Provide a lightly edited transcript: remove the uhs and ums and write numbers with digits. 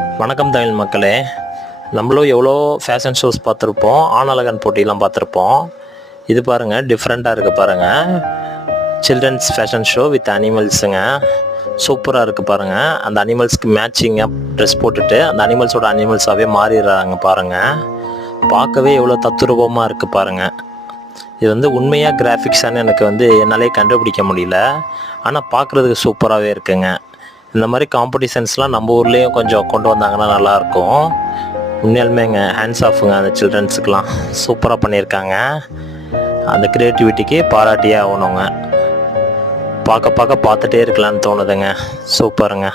வணக்கம் தமிழ் மக்களே. நம்மளும் எவ்வளோ ஃபேஷன் ஷோஸ் பார்த்துருப்போம், ஆணழகன் போட்டிலாம் பார்த்துருப்போம். இது பாருங்கள், டிஃப்ரெண்ட்டாக இருக்குது பாருங்கள். சில்ட்ரன்ஸ் ஃபேஷன் ஷோ வித் அனிமல்ஸுங்க. சூப்பராக இருக்குது பாருங்கள். அந்த அனிமல்ஸ்க்கு மேட்சிங்காக ட்ரெஸ் போட்டுட்டு அந்த அனிமல்ஸாகவே மாறிடுறாங்க பாருங்கள். பார்க்கவே எவ்வளோ தத்துரூபமாக இருக்குது பாருங்கள். இது வந்து உண்மையாக கிராஃபிக்ஸானு எனக்கு வந்து என்னாலே கண்டுபிடிக்க முடியல. ஆனால் பார்க்குறதுக்கு சூப்பராகவே இருக்குங்க. இந்த மாதிரி காம்படிஷன்ஸ்லாம் நம்ம ஊர்லேயும் கொஞ்சம் கொண்டு வந்தாங்கன்னா நல்லாயிருக்கும். உண்மையாலுமேங்க ஹேண்ட்ஸ் ஆஃபுங்க அந்த சில்ட்ரன்ஸுக்கெலாம். சூப்பராக பண்ணியிருக்காங்க. அந்த க்ரியேட்டிவிட்டிக்கு பாராட்டியே ஆகணுங்க. பார்த்துட்டே இருக்கலான்னு தோணுதுங்க. சூப்பருங்க.